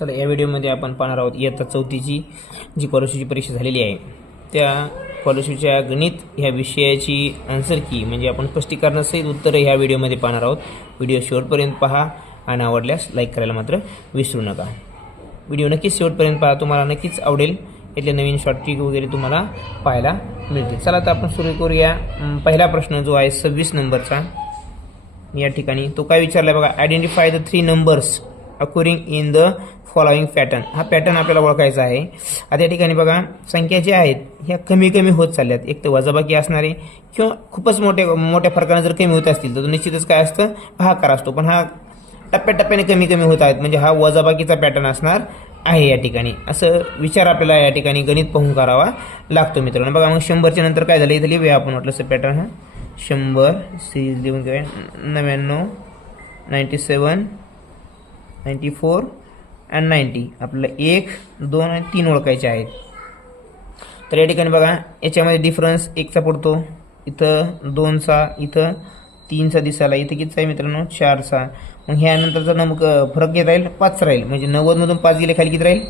चला या व्हिडिओमध्ये आपण पाहणार आहोत इयत्ता चौथीची जी स्कॉलरशिपची परीक्षा झालेली आहे त्या स्कॉलरशिपच्या गणित ह्या विषयाची आन्सर की म्हणजे आपण स्पष्टीकरणासहित उत्तरं ह्या व्हिडिओमध्ये पाहणार आहोत। व्हिडिओ शेवटपर्यंत पहा आणि आवडल्यास लाईक करायला मात्र विसरू नका। व्हिडिओ नक्कीच शेवटपर्यंत पहा, तुम्हाला नक्कीच आवडेल। इथले नवीन शॉर्ट ट्रिक वगैरे तुम्हाला पाहायला मिळतील। चला आता आपण सुरू करूया। पहिला प्रश्न जो आहे 26 नंबरचा या ठिकाणी तो काय विचारलाय बघा, identify the 3 numbers according in the following pattern. हा पॅटर्न आपल्याला ओळखायचा आहे। आता या ठिकाणी बघा संख्या ज्या आहेत ह्या कमी कमी होत चालल्यात, एक तर वजाबाकी असणारे किंवा खूपच मोठ्या फरकाने जर कमी होत असतील तर निश्चितच काय असतं भागाकार असतो, पण हा टप्प्याटप्प्याने कमी कमी होत आहेत म्हणजे हा वजाबाकीचा पॅटर्न असणार आहे या ठिकाणी। असं विचार आपल्याला या ठिकाणी गणित पाहून करावा लागतो मित्रांनो। बघा मग 100च्या नंतर काय झालं इथे लिहूया आपण वाटलं असं पॅटर्न। हा 100 सिरीज लिहून घेऊया, 99 97 94 आणि 90 आपल्याला 1 2 आणि 3 ओळखायचे आहेत। तर या ठिकाणी बघा याच्यामध्ये डिफरन्स 1चा पडतो, इथं 2चा, इथं 3चा दिसायला, इथं कितीचा आहे मित्रांनो 4चा। मग ह्यानंतरचा फरक किती राहील 5 राहील, म्हणजे 90 मधून 5 गेले खाली किती राहील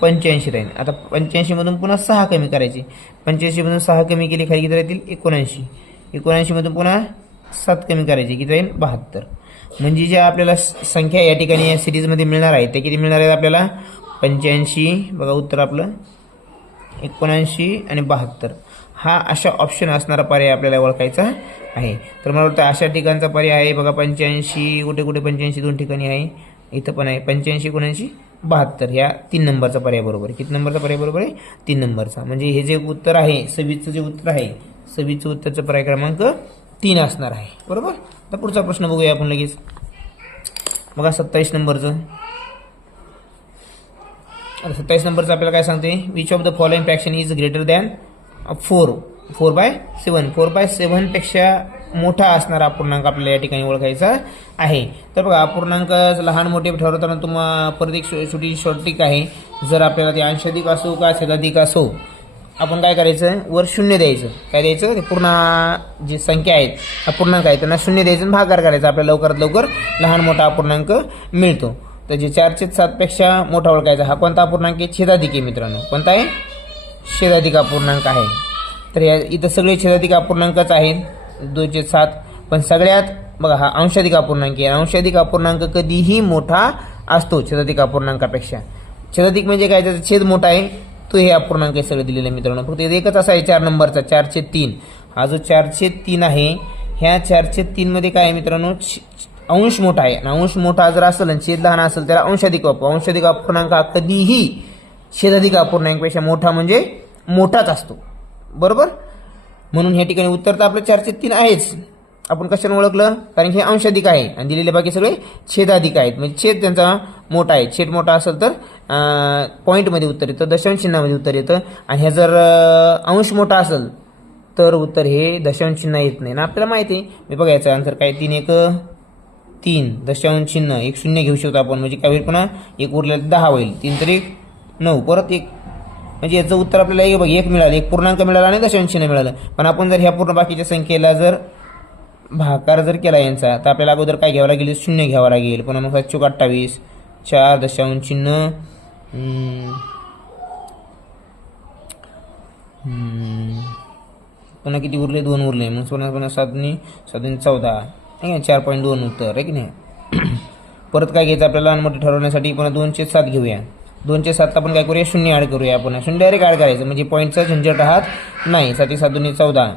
85 राहील। आता 85 मधून पुन्हा 6 कमी करायचे, 85 मधून 6 कमी केले खाली किती राहतील 79, 79 मधून पुन्हा 7 कमी करायचे किती राहील 72। म्हणजे ज्या आपल्याला संख्या या ठिकाणी या सिरीजमध्ये मिळणार आहे ते किती मिळणार आहेत आपल्याला 85, बघा उत्तर आपलं 79 आणि 72। हा अशा ऑप्शन असणारा पर्याय आपल्याला ओळखायचा आहे। तर मला वाटतं अशा ठिकाणचा पर्याय आहे बघा 85, कुठे कुठे 85 दोन ठिकाणी आहे, इथं पण आहे 85 79 72 ह्या 3 नंबरचा पर्याय बरोबर आहे। किती नंबरचा पर्याय बरोबर आहे 3 नंबरचा। म्हणजे हे जे उत्तर आहे 26चं जे उत्तर आहे 26चं उत्तरचं पर्याय क्रमांक 3 असणार आहे बरोबर। तर पुढचा प्रश्न बघूया आपण लगेच। बघा 27 नंबरचं, 27 नंबरचं आपल्याला काय सांगते, which of the following fraction is greater than 4/7 4/7 पेक्षा मोठा असणारा अपूर्णांक आपल्याला या ठिकाणी ओळखायचा आहे। तर बघा अपूर्णांक लहान मोठे ठरवताना तुम्हाला परत एक छोटी शॉर्ट ट्रिक आहे। जर आपल्याला ते अंशाधिक असो का छेदाधिक असो आपण काय करायचं वर 0 द्यायचं, काय द्यायचं ते पूर्ण जी संख्या आहेत अपूर्णांक आहेत त्यांना 0 द्यायचं, भागाकार करायचा, आपल्याला लवकरात लवकर लहान मोठा अपूर्णांक मिळतो। तर जे 4/7 पेक्षा मोठा ओळखायचा हा कोणता अपूर्णांक आहे छेदाधिक आहे मित्रांनो। कोणता आहे छेदाधिक अपूर्णांक आहे। तर या इथं सगळे छेदाधिक अपूर्णांकच आहेत 2/7, पण सगळ्यात बघा हा अंशाधिक अपूर्णांक आहे। अंशाधिक अपूर्णांक कधीही मोठा असतो छेदाधिक अपूर्णांकापेक्षा। छेदाधिक म्हणजे काय, त्याचा छेद मोठा आहे तो हे अपूर्णांक आहे सगळे दिलेले मित्रांनो। फक्त एकच असा आहे 4 नंबरचा 4/3। हा जो 4/3 आहे ह्या 4/3 मध्ये काय आहे मित्रांनो अंश मोठा आहे, आणि अंश मोठा जर असेल आणि छेद लहान असेल त्याला अंशाधिक अपूर्णांक हा कधीही छेदाधिक अपूर्णांकापेक्षा मोठा म्हणजे मोठाच असतो बरोबर। म्हणून ह्या ठिकाणी उत्तर तर आपलं 4/3 आहेच। आपण कशाने ओळखलं, कारण हे अंशाधिक आहे आणि दिलेले बाकी सगळे छेदाधिक आहेत, म्हणजे छेद त्यांचा मोठा आहे। छेद मोठा असेल तर पॉईंटमध्ये उत्तर येतं, दशांश चिन्हामध्ये उत्तर येतं, आणि हे जर अंश मोठा असेल तर उत्तर हे दशांश चिन्ह येत नाही ना, आपल्याला माहिती आहे। मी बघा याचा आन्सर काय 3 1 3 दशांश चिन्ह 1 0 घेऊ शकतो आपण, म्हणजे काय होईल पुन्हा 1 उरलेलं 10 होईल, 3 3 9 परत 1, म्हणजे याचं उत्तर आपल्याला 1 मिळालं, 1 पूर्णांक मिळाला आणि दशांश चिन्ह मिळालं। पण आपण जर ह्या पूर्ण बाकीच्या संख्येला जर भागाकार जर केला यांचा तर आपल्याला अगोदर काय घ्यावं लागेल 0 घ्यावं लागेल, पुन्हा मग 7 28 4 दशांश चिन्ह पुन्हा किती उरले 2 उरले, मग पुन्हा 7 14 4.2 उत्तर आहे की नाही। परत काय घ्यायचं आपल्याला लहान मोठे ठरवण्यासाठी पुन्हा 2/7 घेऊया, 2/7 आपण काय करूया 0 ॲड करूया, पुन्हा 0 डायरेक्ट ॲड करायचं म्हणजे पॉईंटचा झंझट राहत नाही। 7 7 2 14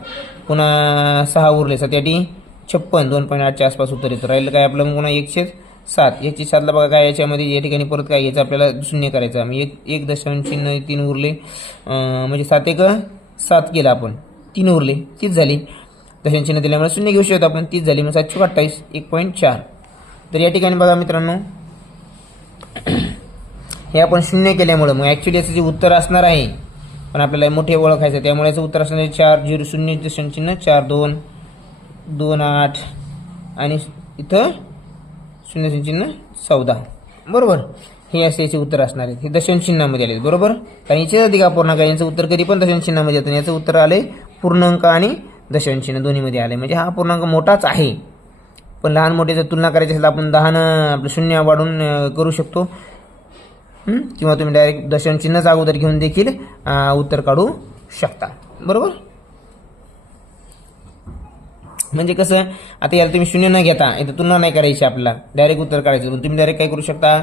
पुन्हा 6 उरले 7 8 56 2.8च्या आसपास उत्तर येतं। राहिलं काय आपलं मग पुन्हा 1/7 1/7ला बघा काय याच्यामध्ये या ठिकाणी परत काय घ्यायचं आपल्याला 0 करायचं, मग 1 दशांश चिन्ह 3 उरले, म्हणजे 7 1 7 केलं आपण 3 उरले 30 झाली, दशांश चिन्ह दिल्यामुळे 0 घेऊ शकतो आपण, 30 झाली, मग 7 28 1.4। तर या ठिकाणी बघा मित्रांनो हे आपण 0 केल्यामुळे मग ॲक्च्युली याचं जे उत्तर असणार आहे पण आपल्याला मोठे ओळखायचं, त्यामुळे याचं उत्तर असणार आहे 4 0 0 दशांश चिन्ह 4 2 2 8 आणि इथं 0 चिन्ह 14 बरोबर। हे असे याचे उत्तर असणार आहे, हे दशांश चिन्हामध्ये आले बरोबर, कारण याचे अधिक अपूर्णांक यांचं उत्तर कधी पण दशांश चिन्हामध्ये येतं, याचं उत्तर आले पूर्णांक आणि दशांश चिन्ह दोन्हीमध्ये आले, म्हणजे हा पूर्णांक मोठाच आहे। पण लहान मोठे जर तुलना करायची असेल आपण 10 आपलं 0 वाढून करू शकतो, किंवा तुम्ही डायरेक्ट दशांश चिन्हच अगोदर घेऊन देखील उत्तर काढू शकता. बरोबर. म्हणजे कसं, आता याला तुम्ही शून्य न घेता इथं तुलना नाही करायची, आपल्याला डायरेक्ट उत्तर काढायचं. पण तुम्ही डायरेक्ट काय करू शकता,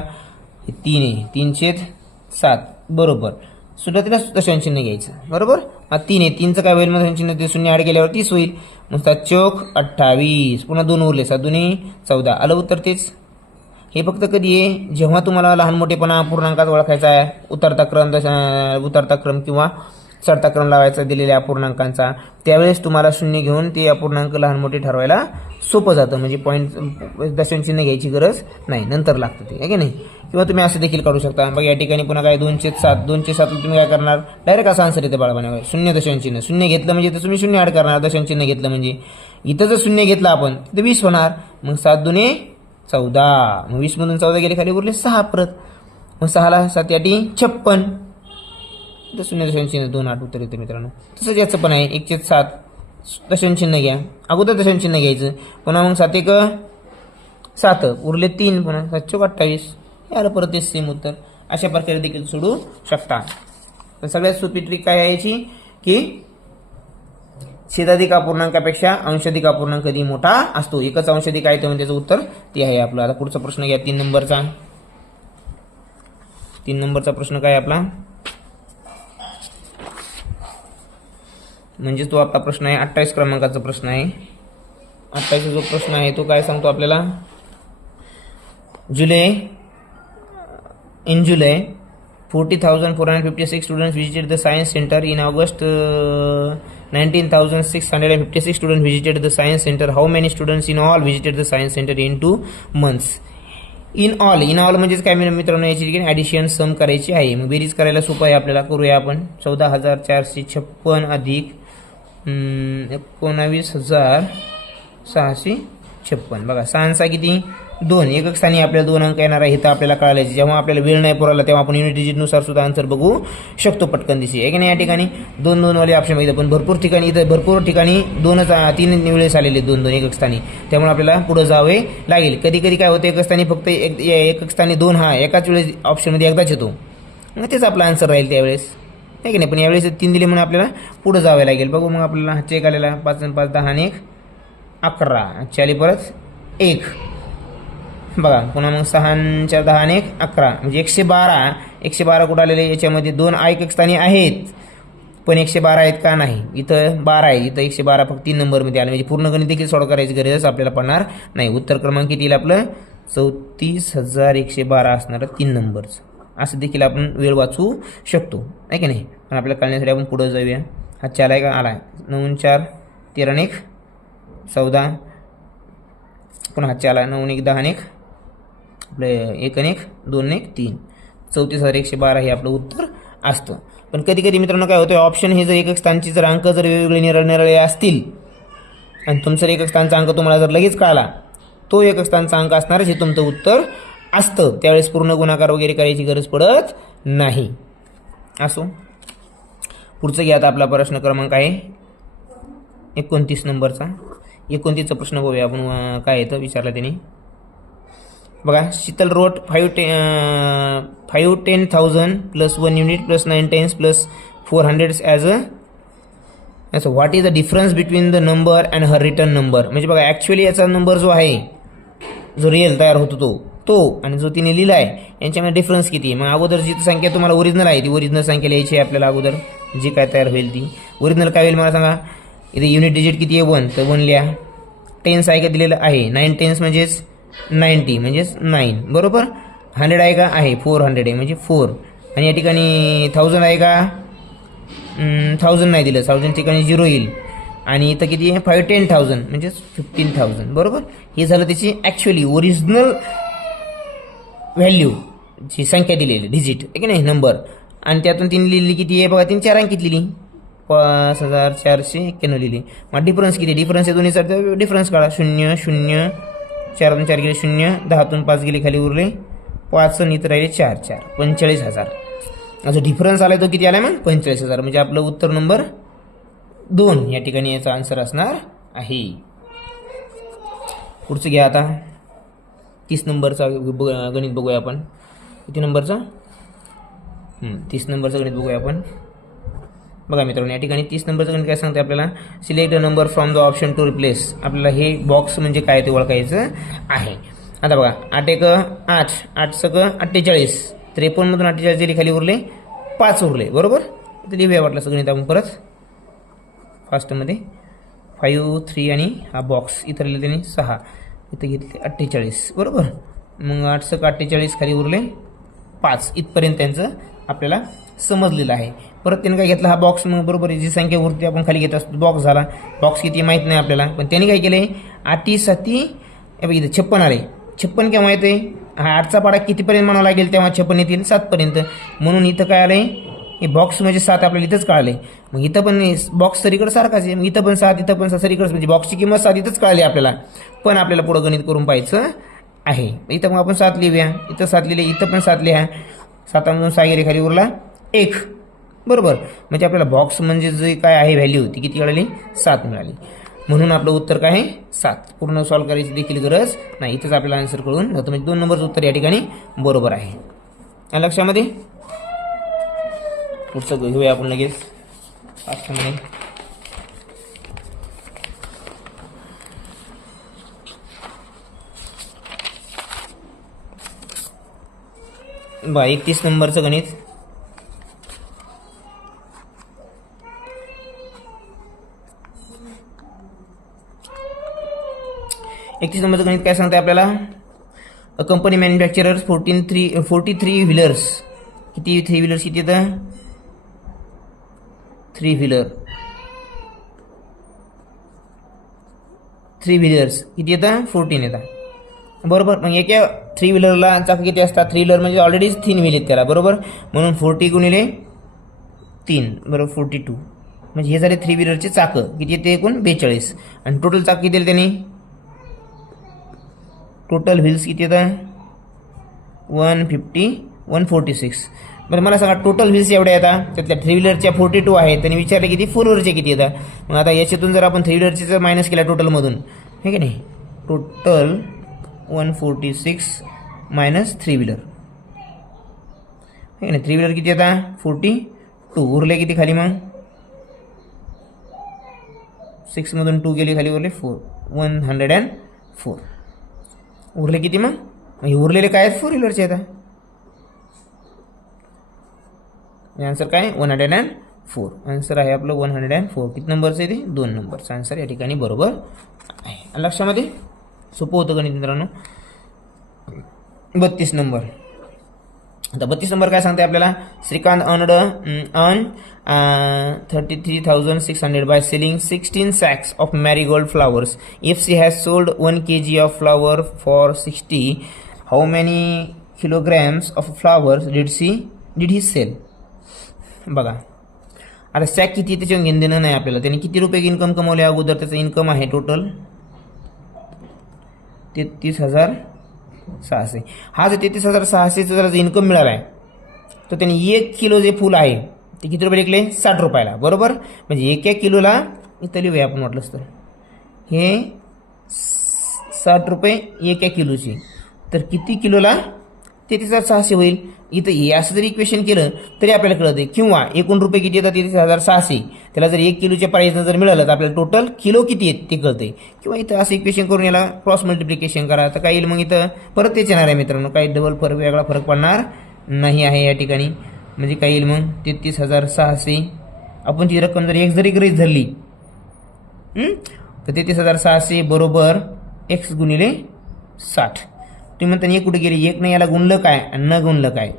3 आहे 3/7 बरोबर, सुरुवातीला दशांश चिन्ह घ्यायचं. बरोबर. हा 3 आहे, 3चं काय होईल, मग चिन्ह ते शून्य ॲड केल्यावर 30 होईल. मग 7 चौक 28, पुन्हा 2 उरले, 7 दुनी 14, आलं उत्तर तेच. हे फक्त कधी आहे, जेव्हा तुम्हाला लहान मोठेपणा पूर्णांकात ओळखायचा आहे, उतरता क्रम किंवा चढता क्रम लावायचा दिलेल्या अपूर्णांकांचा, त्यावेळेस तुम्हाला शून्य घेऊन ते अपूर्णांक लहान मोठे ठरवायला सोपं जातं. म्हणजे पॉईंट दशांश चिन्ह घ्यायची गरज नाही, नंतर लागतं ते, आहे की नाही. किंवा तुम्ही असं देखील काढू शकता. बघा या ठिकाणी पुन्हा काय 2/7, 2/7 तुम्ही काय करणार, डायरेक्ट असा आन्सर येते बाळाबाने, शून्य दशांश चिन्ह. शून्य घेतलं म्हणजे तुम्ही शून्य ॲड करणार, दशांश चिन्ह घेतलं म्हणजे इथं जर शून्य घेतलं आपण तर 20 होणार. मग 7 दुने 14, मग 20 मधून 14 गेले, खाली उरले 6 परत. मग 6ला 7 8 56, तर शून्य दशांश चिन्ह 2 8 उत्तर येते मित्रांनो. तसंच याचं पण आहे, 1/7 दशांश चिन्ह घ्या, अगोदर दशांश चिन्ह घ्यायचं, पुन्हा मग 7 1 7 उरले 3, पुन्हा 7 चौक 28, हे आलं परत ते सेम उत्तर. अशा प्रकारे देखील सोडू शकता. तर सगळ्यात सोपी ट्रिक काय आहे याची, की छेदाधिक अपूर्णांकापेक्षा अंशाधिक अपूर्णांक कधी मोठा असतो. एकच अंशाधिक आहे तेव्हा त्याचं उत्तर ते आहे आपलं. आता पुढचा प्रश्न घ्या, 3 नंबरचा. 3 नंबरचा प्रश्न काय आपला, म्हणजे तो आपला प्रश्न आहे 28 क्रमांकाचा प्रश्न आहे. 28 जो प्रश्न आहे तो काय सांगतो आपल्याला, in July 40,456 students visited the science center. In August 19,656 students visited the science center. How many students in all visited the science center in 2 months? in all म्हणजेच काय मित्रांनो, याची ठिकाणी ॲडिशन सम करायची आहे. मग बेरीज करायला सोपं आहे आपल्याला, करूया आपण. 14,456 अधिक 19,656. बघा 6 किती, 2. एकक स्थानी आपल्याला 2 अंक येणार आहे, इथं आपल्याला कळायचे. जेव्हा आपल्याला वेळ नाही पुरवला तेव्हा आपण युनिट डिजिटनुसार सुद्धा आन्सर बघू शकतो पटकन दिसे, आहे की नाही. या ठिकाणी 2 वाले ऑप्शन बघितलं, पण भरपूर ठिकाणी 3 वेळेस आलेले 2 एकक स्थानी, त्यामुळे आपल्याला पुढे जावे लागेल. कधी कधी काय होतं, एकक स्थानी फक्त एकक स्थानी 2 हा एकाच वेळेस ऑप्शनमध्ये एकदाच येतो, मग तेच आपला आन्सर राहील त्यावेळेस, आहे की नाही. पण यावेळेस 3 दिले म्हणून आपल्याला पुढे जावे लागेल. बघू मग आपल्याला चेक आलेला 5 आणि 5 10 आणि 1 11, 40 परत 1. बघा पुन्हा मग 6 आणि 4 10 आणि 1 11, म्हणजे 112 कुठं आलेले, याच्यामध्ये 2 एकक स्थानी आहेत पण 112 आहेत का, नाही. इथं 12 आहे, इथं 112 फक्त 3 नंबरमध्ये आले, म्हणजे पूर्ण गणित देखील सॉल्व करायची गरज आपल्याला पडणार नाही. उत्तर क्रमांक किती येईल आपलं, 34,112 असणारं 3 नंबरचं. असं देखील आपण वेळ वाचवू शकतो, आहे की नाही. पण आपल्याला कळण्यासाठी आपण पुढे जाऊया. हा 4 आहे का, आला 9 4 13 आणि 1 14, पुन्हा 4 आला 9 1 10 आणि 1 आपले 1 आणि 1 2 आणि 1 3, 34,112 हे आपलं उत्तर असतं. पण कधी कधी मित्रांनो काय होतं, ऑप्शन हे जर एकक स्थानची जर अंक जर वेगवेगळे निरनिराळे असतील आणि तुमचं एकक स्थानचा अंक तुम्हाला जर लगेच कळाला, तो एकक स्थानचा अंक असणारच हे तुमचं उत्तर असतं. त्यावेळेस पूर्ण गुणाकार वगैरे करायची गरज पडत नाही. असो, पुढचं घ्या. आता आपला प्रश्न क्रमांक आहे 29 नंबरचा. 29चा प्रश्न बघूया आपण काय येतं विचारलं त्याने. बघा, शीतल रोट 510,000 plus 1 unit plus 9 tens plus 400 as what is the difference between the number and her return number. म्हणजे बघा ॲक्च्युअली याचा नंबर जो आहे, जो रिअल तयार होतो तो आणि जो तिने लिहिला आहे यांच्यामध्ये डिफरन्स किती आहे. मग अगोदर जी संख्या तुम्हाला ओरिजिनल आहे ती ओरिजिनल संख्या लिहायची आहे आपल्याला. अगोदर जी काय तयार होईल ती ओरिजिनल काय होईल मला सांगा. इथे युनिट डिजिट किती आहे 1, तर 1 लिहा. टेन्स आहे का दिलेलं आहे, 9 tens म्हणजेच 90 म्हणजेच 9 बरोबर. 100 आहे का, आहे 400 आहे म्हणजे 4. आणि या ठिकाणी 1000 आहे का, 1000 नाही दिलं, 1000 ठिकाणी 0 येईल. आणि इथं किती आहे 510,000 म्हणजेच 15,000 बरोबर. हे झालं त्याची ॲक्च्युअली ओरिजिनल व्हॅल्यू, जी संख्या दिलेली डिजिट आहे की नाही नंबर. आणि त्यातून तिने लिहिली किती आहे बघा, तिने 4 अंकित लिहिली 5,491 लिहिली. मग डिफरन्स किती, डिफरन्स आहे दोन्ही सर डिफरन्स काढा. 0 0 4 4 गेले 0, 10 5 गेले खाली उरले 5 आणि इथं राहिले 4 4 45,000. असं डिफरन्स आला तो किती आला मग 45,000. म्हणजे आपलं उत्तर नंबर 2 या ठिकाणी याचा आन्सर असणार आहे. पुढचं घ्या आता 30 नंबरचा गणित बघूया आपण. किती नंबरचा 30 नंबरचं गणित बघूया आपण. बघा मित्रांनो, या ठिकाणी 30 नंबरचं गणित काय सांगते आपल्याला, select a number from the option to replace. आपल्याला हे बॉक्स म्हणजे काय ते ओळखायचं आहे. आता बघा, 8 एक 8, 8 सक 48, 53 मधून 48 दिली, खाली उरले 5 उरले, बरोबर. तर लिहूया वाटलं सगळं गणित आपण परत फास्टमध्ये. 5, 3 आणि हा बॉक्स इथं लिहिले त्यांनी 6, इथं घेतले 48, बरोबर. मग 8 सक 48, खाली उरले 5. इथपर्यंत त्यांचं आपल्याला समजलेलं आहे. परत त्याने काय घेतला, हा बॉक्स. मग बरोबर जी संख्या उरते आपण खाली घेत असतो, बॉक्स झाला. बॉक्स किती माहीत नाही आपल्याला, पण त्यांनी काय केलं, 8 7 इथं 56 आले. 56 काय माहीत आहे, हा 8चा पाडा कितीपर्यंत म्हणावं लागेल, तेव्हा 56 येतील 7पर्यंत. म्हणून इथं काय आलंय, हे बॉक्स म्हणजे 7 आपल्याला इथंच कळाले. मग इथं पण बॉक्स सरीकडे सारखाच आहे, मग इथं पण 7, इथं पण 7, सरीकडे म्हणजे बॉक्सची किंमत 7 इथंच कळाली आपल्याला. पण आपल्याला पुढं गणित करून पाहायचं आहे. इथं मग आपण 7 लिहूया, इथं 7 लिहिले, इथं पण 7 लिहा. 7 मधून 6 गेले, खाली उरला 1, बरोबर. म्हणजे आपल्याला बॉक्स म्हणजे जे काय आहे व्हॅल्यू ती किती मिळाली, 7 मिळाली. म्हणून आपलं उत्तर काय आहे, 7. पूर्ण सॉल्व करायची देखील गरज नाही, इथंच आपल्याला आन्सर कळून जातं. म्हणजे 2 नंबरचं उत्तर या ठिकाणी बरोबर आहे. लक्षामध्ये. पुढचं घेऊया आपण लगेच फास्टमध्ये. बा 31 नंबरचं गणित. नंबरचं गणित काय सांगते आपल्याला, अ कंपनी मॅन्युफॅक्चरर्स 43 व्हीलर्स. किती 3 व्हीलर्स किती येतं, 3 व्हीलर्स किती येतं, 14 येतात, बरोबर. मग एका 3 व्हीलरला चाक किती असतात, 3 व्हीलर म्हणजे ऑलरेडीच 3 व्हील आहेत त्याला, बरोबर. म्हणून 40 गुणिले 3, बरोबर 42. म्हणजे हे झाले 3 व्हीलरचे चाकं, किती येते एकूण 42. आणि टोटल चाक किती दिले त्यांनी, टोटल व्हील्स किती येतात 146. बरं मला सांगा, टोटल व्हील्स एवढ्या येतात, त्यातल्या 3 व्हीलरच्या 42 आहेत. त्यांनी विचारले किती 4 व्हीलरचे किती येतात. मग आता याच्यातून जर आपण 3 व्हीलरचे मायनस केला टोटलमधून, हे की नाही, टोटल 146 मायनस 3 व्हीलर, हे नाही. 3 व्हीलर किती येतात 42, उरले किती खाली, मग 6 मधून 2 गेले, खाली उरले 4, 104. उरले किती, मग हे उरलेले काय आहेत 4 व्हीलरचे येतात. आन्सर काय 104. आन्सर आहे आपलं 104. किती नंबरचं आहे ते, 2 नंबरचं आन्सर या ठिकाणी बरोबर आहे. लक्षामध्ये सोपं होतं गणित मित्रांनो. 32 नंबर. आता 32 नंबर काय सांगते आपल्याला, Shrikant earn 33,600 by selling 16 sacks of marigold flowers. If she has sold 1 kg of flower for 60, how many kilograms of flowers did he sell? बघा, आता सॅक किती त्याच्यावर घेणं देणं नाही आपल्याला. त्याने किती रुपये इन्कम कमवले अगोदर, त्याचं इन्कम आहे टोटल 33,600. हा जो 33,600चा जर इन्कम मिळाला आहे, तर त्याने 1 किलो जे फुल आहे ते किती रुपये विकले, 60 रुपयाला, बरोबर. म्हणजे 1 किलोला इथं लिहूया आपण वाटलंच तर, हे 60 रुपये 1 किलोचे, तर किती किलोला 33,600 होईल. इथं हे असं जर इक्वेशन केलं तरी आपल्याला कळतं. किंवा एकूण रुपये किती येतात 33,600, त्याला जर 1 किलोच्या प्राईसनं जर मिळालं तर आपल्याला टोटल किलो किती आहेत ते कळतंय. किंवा इथं असं इक्वेशन करून याला क्रॉस मल्टिप्लिकेशन करा, तर काय येईल, मग इथं परत तेच येणार आहे मित्रांनो. काही डबल फरक, वेगळा फरक पडणार नाही आहे या ठिकाणी. म्हणजे काय येईल मग 33,600. आपण ती रक्कम जर एक जरी गृहीत धरली तर 33,600 बरोबर x गुणिले 60. तुम्ही म्हणता एक कुठे गेली, एक नाही, याला गुणलं काय आणि न गुणलं काय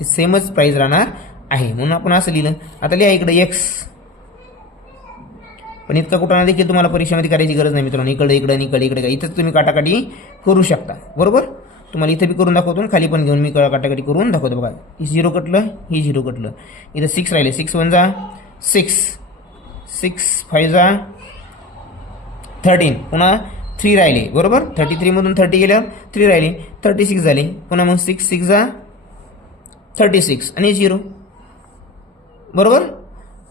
ते सेमच प्राईस राहणार आहे. म्हणून आपण असं लिहिलं. आता लिहा इकडे x, पण इतका कुठं देखील तुम्हाला परीक्षेमध्ये करायची गरज नाही मित्रांनो. इकडे इकडे काय, इथंच तुम्ही काटाकाटी करू शकता, बरोबर. तुम्हाला इथं बी करून दाखवतो, खाली पण घेऊन मी काटाकाटी करून दाखवतो. बघा, ही 0 कटलं, ही 0 कटलं, इथं 6 राहिले. 6 1 जा 6, 6 5 जा 13, पुन्हा 3 राहिले, बरोबर. 33 मधून 30 गेल्यावर 3 राहिले, 36 झाले. पुन्हा मग 6 6 जा 36 आणि 0, बरोबर.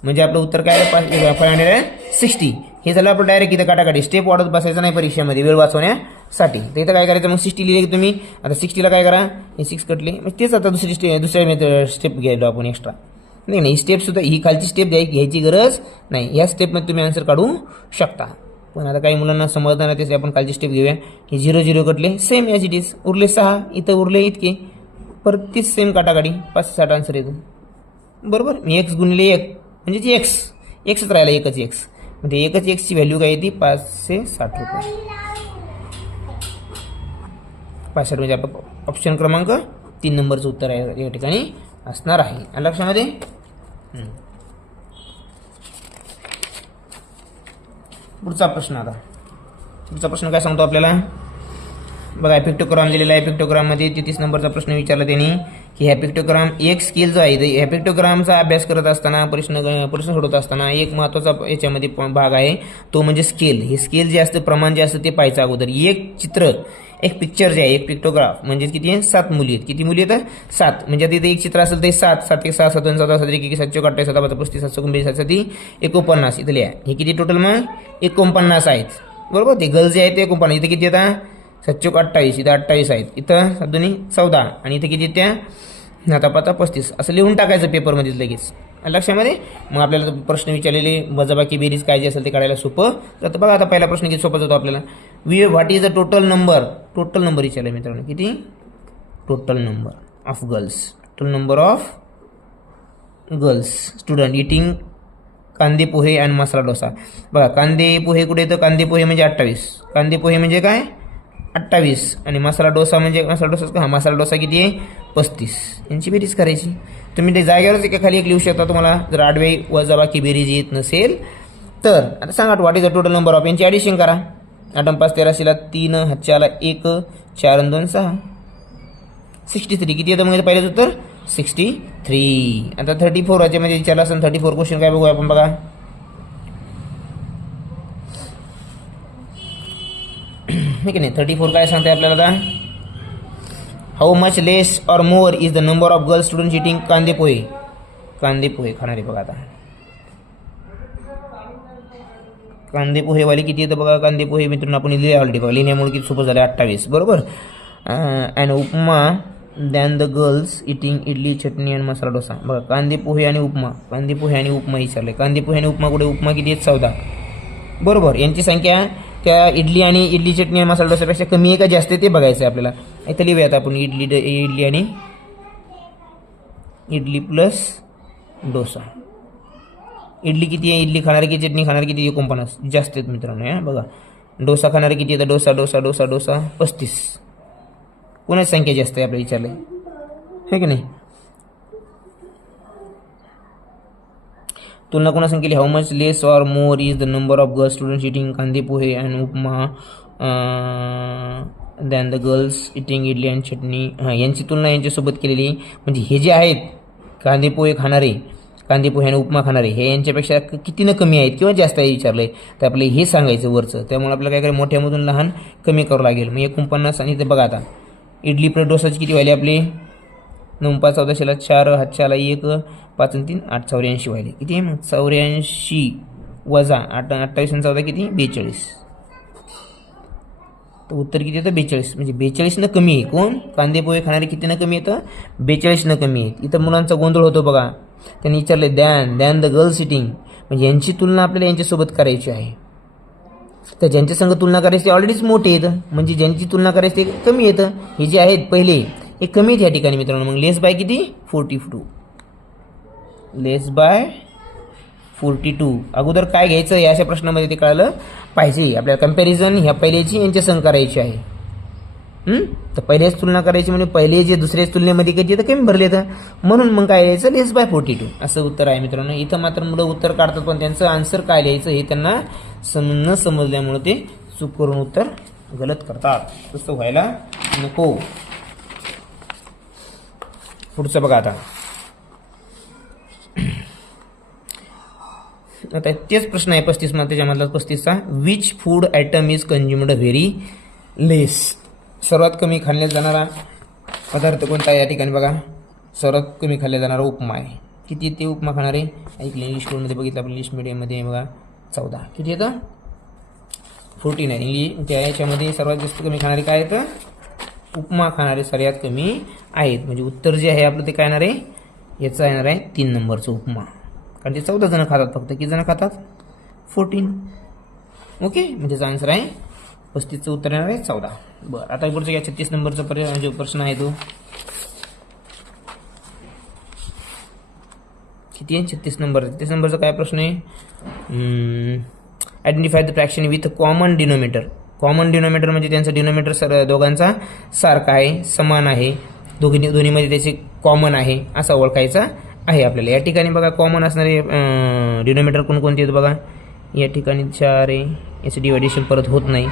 म्हणजे आपलं उत्तर काय 560. हे झालं आपण डायरेक्ट इथं काटाकाटी स्टेप वाढत बसायचं नाही परीक्षेमध्ये वेळ वाचवण्यासाठी. तर इथं काय करायचं मग 60 लिहिले की तुम्ही आता 60ला काय करा हे 6 कटले मग तेच आता दुसऱ्या स्टेप घ्यायला आपण एक्स्ट्रा नाही ही स्टेपसुद्धा ही खालची स्टेप घ्यायची गरज नाही. या स्टेपमध्ये तुम्ही आन्सर काढू शकता. पण आता काही मुलांना समजणार नाही आपण खालची स्टेप घेऊया. हे 0 0 कटले सेम ॲज इट इज उरले 6 इथं उरले इतके परत तीच सेम काटाकाटी 560 आन्सर येतो बरोबर. मी x गुणिले 1 म्हणजे ती एक्सच राहिला एकच एक्स म्हणजे एकच एक्सची व्हॅल्यू काय येते 560 रुपये. 65 म्हणजे आपलं ऑप्शन क्रमांक 3 नंबरचं उत्तर आहे या ठिकाणी असणार आहे. लक्षामध्ये पुढचा प्रश्न काय सांगतो आपल्याला बघा. हॅपिक्टोग्राम दिलेला आहे. हॅपिक्टोग्राममध्ये 33 नंबरचा प्रश्न विचारला त्यांनी की हॅपिक्टोग्राम एक स्केल जो आहे हॅपिक्टोग्रामचा अभ्यास करत असताना प्रश्न सोडवत असताना एक महत्त्वाचा याच्यामध्ये भाग आहे तो म्हणजे स्केल. हे स्केल जे असतं प्रमाण जे असतं ते पाहायचं अगोदर. एक पिक्चर जे आहे एक पिक्टोग्राफ म्हणजे किती आहे 7 मुली आहेत. किती मुली आहेत 7 म्हणजे आता इथे एक चित्र असेल ते 7 7 1 6 7 2 7 7 1 7 4 7 5 35 7 39 7 49 इथले आहे. हे किती टोटल मग 49 आहेत बरोबर. ते गर्ल्स जे आहेत ते 49 इथे किती येतात 7 4 28 इथं 28 आहेत इथं 7 2 14 आणि इथे किती त्या आता 5 35 असं लिहून टाकायचं पेपरमध्ये लगेच लक्षामध्ये. मग आपल्याला प्रश्न विचारलेले वजाबाकी बेरीज काय जे असेल ते काढायला सोपं जातं. बघा आता पहिला प्रश्न किती सोपा जातो आपल्याला. What is the total number विचारलं मित्रांनो. किती total number of girls student eating kande pohe and masala dosa. बघा कांदे पोहे कुठे येतं कांदे पोहे म्हणजे 28 कांदे पोहे म्हणजे काय 28 आणि मसाला डोसा म्हणजे मसाला डोसा किती आहे 35 यांची बेरीज करायची. तुम्ही ते जागेवरच एका खाली एक लिहू शकता. तुम्हाला जर आडवे वजाबाकी बेरीज येत नसेल तर आता सांगा what is the total number of यांची ॲडिशन करा. 8 5 13 3 हातच्याला 1 4 2 6 63 किती येतं मग पहिलेच उत्तर 63. आता 34 याच्यामध्ये विचारला असेल 34 क्वेश्चन काय बघूया आपण बघा. ठीक आहे नाही 34 काय सांगते आपल्याला आता हाऊ मच लेस और मोर is the number of girls student eating kande पोहे खाणारे. बघा आता कांदे पोहेवाले किती येतं बघा. कांदे पोहे मित्रांनो आपण लिहिले ऑलरेडी बघा लिहिण्यामुळे किती सोपं झालं 28 बरोबर. And upma than the girls eating idli chutney आणि मसाला डोसा. बघा कांदे पोहे आणि उपमा विचारले. कांदे पोहे आणि उपमा कुठे उपमा किती आहेत 14 बरोबर. यांची संख्या त्या इडली चटणी आणि मसाला डोसापेक्षा कमी आहे का जास्त आहे ते बघायचं आहे आपल्याला. इथं लिहूयात आपण इडली आणि इडली प्लस डोसा. इडली किती आहे इडली खाणारे किती चटणी खाणारे किती 49 जास्त आहेत मित्रांनो. बघा डोसा खाणारे किती येतं डोसा 35 कोणाची संख्या जास्त आहे आपल्याला विचारले है की नाही. तुलना कोणा संख्येली how much less or more is the number of girls students eating kande pohe and upma than the girls eating idli and chutney. यांची तुलना यांच्यासोबत केलेली म्हणजे हे जे आहेत कांदे पोहे आणि उपमा खाणारे हे यांच्यापेक्षा कितीनं कमी आहेत किंवा जास्त आहे विचारले तर आपल्याला हे सांगायचं वरचं. त्यामुळे आपल्याला काय करायचं मोठ्यामधून लहान कमी करावं लागेल. मग 49 आणि ते बघा आता इडली प्लस डोसाची किती व्हायली आपली 9 5 14 4 हातच्याला 1 5 3 8 84 व्हायले. किती आहे मग 84 वजा 28 आणि 14 किती 42. तर उत्तर किती येतं 42 म्हणजे 42 कमी आहे. कोण कांदे पोहे खाणारे किती कमी येतं 42 कमी आहेत. इथं मुलांचा गोंधळ होतो बघा. त्यांनी विचारले दॅन द गर्ल्स इटिंग म्हणजे यांची तुलना आपल्याला यांच्यासोबत करायची आहे. तर ज्यांच्या संग तुलना करायची ते ऑलरेडीच मोठे येतं म्हणजे ज्यांची तुलना करायची ते कमी येतं. हे जे आहेत पहिले हे कमी आहेत या ठिकाणी मित्रांनो. मग लेस बाय किती 42 लेस बाय 42. अगोदर काय घ्यायचं या अशा प्रश्नामध्ये ते कळालं पाहिजे आपल्याला. कंपॅरिझन ह्या पहिल्याची यांच्या संग करायची आहे. तर पहिल्याच तुलना करायची म्हणजे पहिले जे दुसऱ्याच तुलनेमध्ये किती तर कमी भरले तर म्हणून मग काय लिहायचं लेस बाय 42 असं उत्तर आहे मित्रांनो. इथं मात्र मुलं उत्तर काढतात पण त्यांचं आन्सर काय लिहायचं हे त्यांना न समजल्यामुळे ते चूक करून उत्तर गलत करतात. तसं व्हायला नको. पुढचं बघा आता तेच प्रश्न आहे 35 मध्ये त्याच्यामधला 35चा which food item is consumed very less. सर्वात कमी खाल्ल्या जाणारा पदार्थ कोणता आहे या ठिकाणी बघा. सर्वात कमी खाल्ल्या जाणारा उपमा आहे. किती ते उपमा खाणारे ऐकले इंग्लिश स्कूलमध्ये बघितलं आपण इंग्लिश मिडियममध्ये बघा 14 किती येतं 14 आहे. त्या याच्यामध्ये सर्वात जास्त कमी खाणारे काय आहेत? उपमा खाणारे सर्वात कमी आहेत. म्हणजे उत्तर जे आहे आपलं ते काय येणार आहे? याचं येणार आहे 3 नंबरचं उपमा. कारण ते 14 जण खातात फक्त. किती जण खातात? 14. ओके, म्हणजे त्याचा आन्सर आहे 35चं उत्तर येणार आहे 14. बरं, आता पुढचं घ्या 36 नंबरचा जो प्रश्न आहे तो किती आहे? 36 नंबर. 36 नंबरचा काय प्रश्न आहे? Identify the fraction with common denominator. Common denominator म्हणजे त्यांचा डिनोमिनेटर दोघांचा सारखा आहे, समान आहे, दोन्हीमध्ये त्याचे कॉमन आहे असा ओळखायचा आहे आपल्याला. या ठिकाणी बघा कॉमन असणारे डिनोमिनेटर कोणकोणते आहेत बघा. या ठिकाणी 4 आहे, याचं डिवायडेशन परत होत नाही,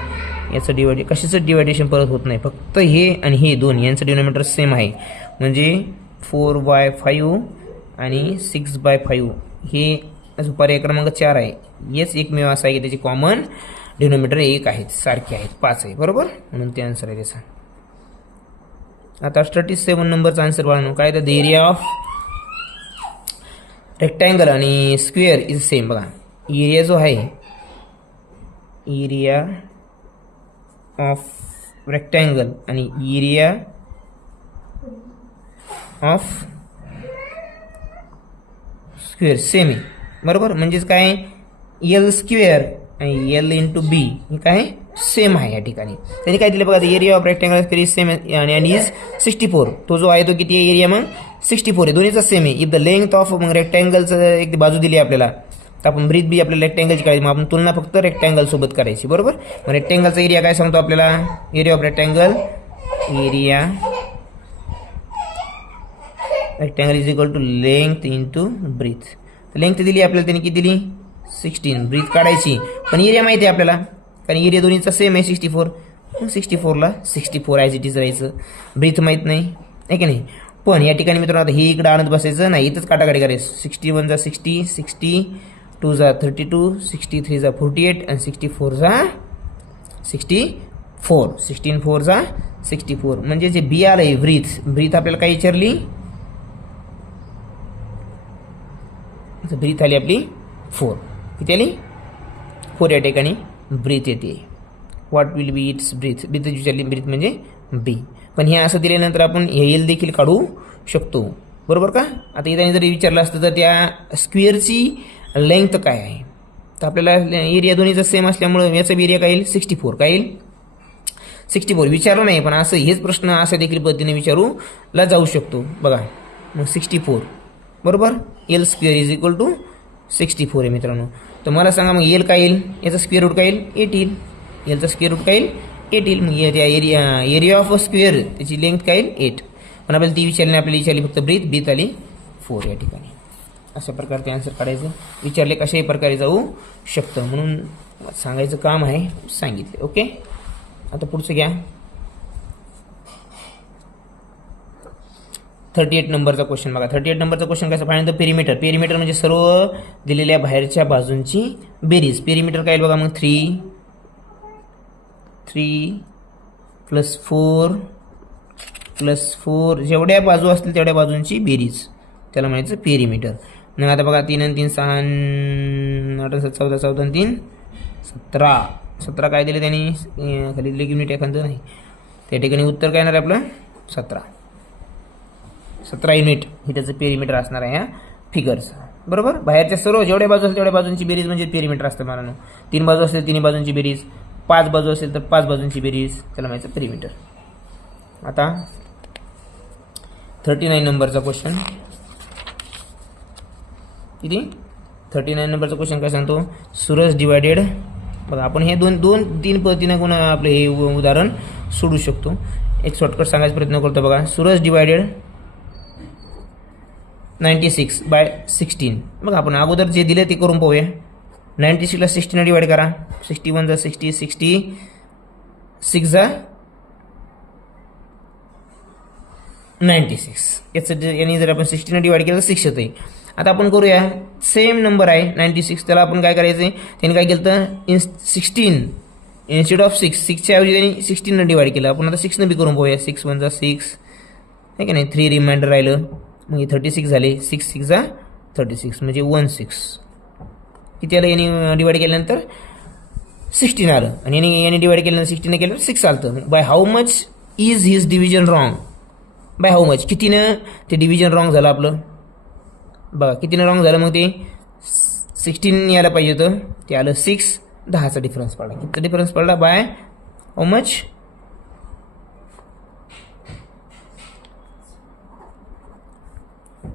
याचं कशाचं डिवायडेशन परत होत नाही, फक्त हे आणि हे दोन यांचं डिनोमिनेटर सेम आहे. म्हणजे 4/5 आणि 6/5 हे पर्याय क्रमांक 4 आहे. हेच एकमेव असं आहे की त्याचे कॉमन डिनोमिनेटर 1 आहेत, सारखे आहेत, 5 आहे, बरोबर. म्हणून ते आन्सर आहे त्याचा. आता 37 नंबरचा आन्सर बाळांनो काय तर? द एरिया ऑफ रेक्टँगल आणि स्क्वेअर इज सेम. बघा एरिया जो आहे, एरिया ऑफ रेक्टँगल आणि एरिया ऑफ स्क्वेअर सेम आहे, बरोबर. म्हणजेच काय? एल स्क्वेअर आणि एल इंटू बी हे काय सेम आहे या ठिकाणी. त्यांनी काय दिलं बघा? Area of rectangle square is same आणि इज 64. तो जो आहे तो किती आहे एरिया? मग 64 आहे, दोन्हीचा सेम आहे. इफ द लेंथ ऑफ मग रेक्टँगलचं एक बाजू दिली आपल्याला, तर आपण ब्रीथ बी आपल्याला रेक्टँगलची काढायची. मग आपण तुलना फक्त रेक्टँगल सोबत करायची, बरोबर. मग रेक्टँगलचा एरिया काय सांगतो आपल्याला? Area of rectangle is equal to length into breadth. Length दिली आपल्याला, त्यांनी किती दिली? 16. ब्रीथ काढायची, पण एरिया माहिती आहे आपल्याला, कारण एरिया दोन्हीचा सेम आहे 64. मग 64ला 64 ॲज इट इज राहायचं. ब्रीथ माहीत नाही आहे की नाही. पण या ठिकाणी मित्रांनो आता हे इकडं आणत बसायचं नाही, इथंच काटाकाटी करायचं. 61 जा 60, 62 जा 32, 63 जा 48 आणि 64 जा 64. 16 4 जा 64. म्हणजे जे बी आलं आहे ब्रीथ आपल्याला काय विचारली? ब्रीथ आली आपली 4. किती आली? 4 या ठिकाणी ब्रीथ येते. What will be its breadth? Breadth विचारली, ब्रीथ म्हणजे बी. पण हे असं दिल्यानंतर आपण हे एल देखील काढू शकतो, बरोबर का. आता इथे जर विचारलं असतं तर त्या स्क्वेअरची लेंथ काय आहे, तर आपल्याला एरिया दोन्हीचा सेम असल्यामुळं याचा बी एरिया काय येईल? 64. काय येईल? 64. विचारलं नाही, पण असं हेच प्रश्न अशा देखील पद्धतीने विचारूला जाऊ शकतो. बघा मग 64, बरोबर. L square is equal to 64 आहे मित्रांनो. तर मला सांगा मग एल काय येईल? याचा स्क्वेअर रूट काय येईल? 8 येईल. एलचा स्क्वेअर रूट काय येईल? 8 येईल. मग एरिया ऑफ अ स्क्वेअर त्याची लेंथ काय येईल? 8. पण आपल्याला ती विचारली, आपल्याला विचारली फक्त ब्रीथ आली 4 या ठिकाणी. अशा प्रकारचे आन्सर काढायचं. विचारले कशाही प्रकारे जाऊ शकतं, म्हणून सांगायचं काम आहे, सांगितले. ओके, आता पुढचं घ्या 38 नंबरचा क्वेश्चन. बघा 38 नंबरचा क्वेश्चन कसं? Find the perimeter. पेरिमीटर म्हणजे सर्व दिलेल्या बाहेरच्या बाजूंची बेरीज. पेरिमीटर काय बघा मग? 3 + 4 + 4 जेवढ्या बाजू असतील तेवढ्या बाजूंची बेरीज, त्याला म्हणायचं पेरिमीटर. मग आता बघा 3 आणि 3 6 8 7 14 14 आणि 3 17. 17 काय दिले त्यांनी? खाली दिले युनिट एखादं नाही, त्या ठिकाणी उत्तर काय येणार आपलं? 17. 17 युनिट हे त्याचं पेरिमीटर असणार आहे ह्या फिगरचं, बरोबर. बाहेरच्या सर्व जेवढ्या बाजू असतील तेवढ्या बाजूंची बेरीज म्हणजे पेरिमीटर असतं मला. 3 बाजू असतील 3 बाजूंची बेरीज, 5 बाजू असेल तर 5 बाजूंची बेरीज, त्याला म्हणायचं पेरिमीटर. आता 39 नंबरचा क्वेश्चन. किती? 39 नंबरचा क्वेश्चन काय सांगतो? सूरज डिवायडेड. बघा आपण हे 2-3 पद्धतीने कोण आपलं हे उदाहरण सोडू शकतो. एक शॉर्टकट सांगायचा प्रयत्न करतो. बघा सूरज डिवायडेड 96/16. बघा आपण अगोदर जे दिले ते करून पाहूया. 96ला 16 डिवाइड करा. 61 जा 60, 66 जा 96. यानी जर आपण 16 डिवाइड केलं तर 6 येते. आता आपण करूया, सेम नंबर आहे 96, त्याला आपण काय करायचं आहे? त्यांनी काय केलं तर 16 इन्स्टेड ऑफ 6च्या ऐवजी त्यांनी 16 डिवाइड केलं. आपण आता 6 बी करून पाहूया. 6 1 जा 6 आहे की नाही, 3 रिमाइंडर राहिलं, मग 36 झाले. 6 6 जा 36 म्हणजे 16. किती आलं यांनी डिवाइड केल्यानंतर? 16 आलं आणि याने डिवाइड केलं 16 केलं 6 आलं. By how much is his division wrong. By how much कितीनं ते डिव्हिजन रॉंग झालं आपलं बघा. कितीनं रॉंग झालं मग ते 16 यायला पाहिजे होतं ते आलं 6. 10चा डिफरन्स पडला. किती डिफरन्स पडला बाय हाऊ मच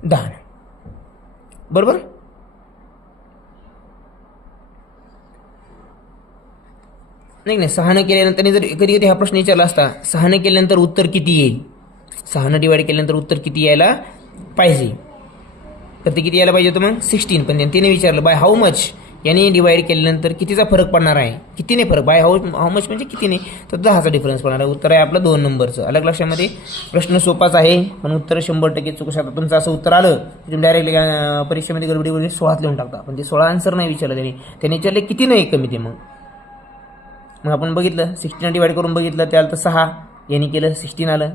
10. बरोबर. नाही 6 केल्यानंतर जर कधी कधी हा प्रश्न विचारला असता 6 केल्यानंतर उत्तर किती येईल. 6 डिवाइड केल्यानंतर उत्तर किती यायला पाहिजे तर ते किती यायला पाहिजे होतं मग 16. पण तिने विचारलं बाय हाऊ मच याने डिवाइड केल्यानंतर कितीचा फरक पडणार आहे. कितीने फरक बाय हाऊ मच म्हणजे कितीने तर 10चा डिफरन्स पडणार आहे. उत्तर आहे आपलं 2 नंबरचं. अलग लक्षामध्ये प्रश्न सोपाच आहे पण उत्तर 100% चुकू शकतात. तुमचं असं उत्तर आलं की तुम्ही डायरेक्टली परीक्षेमध्ये गडबडीमध्ये 16 लिहून टाकता. पण ते 16 आन्सर नाही विचारलं त्याने विचारले किती नाही कमी ते. मग आपण बघितलं 16 डिवाइड करून बघितलं त्याला तर 6 यांनी केलं 16 आलं.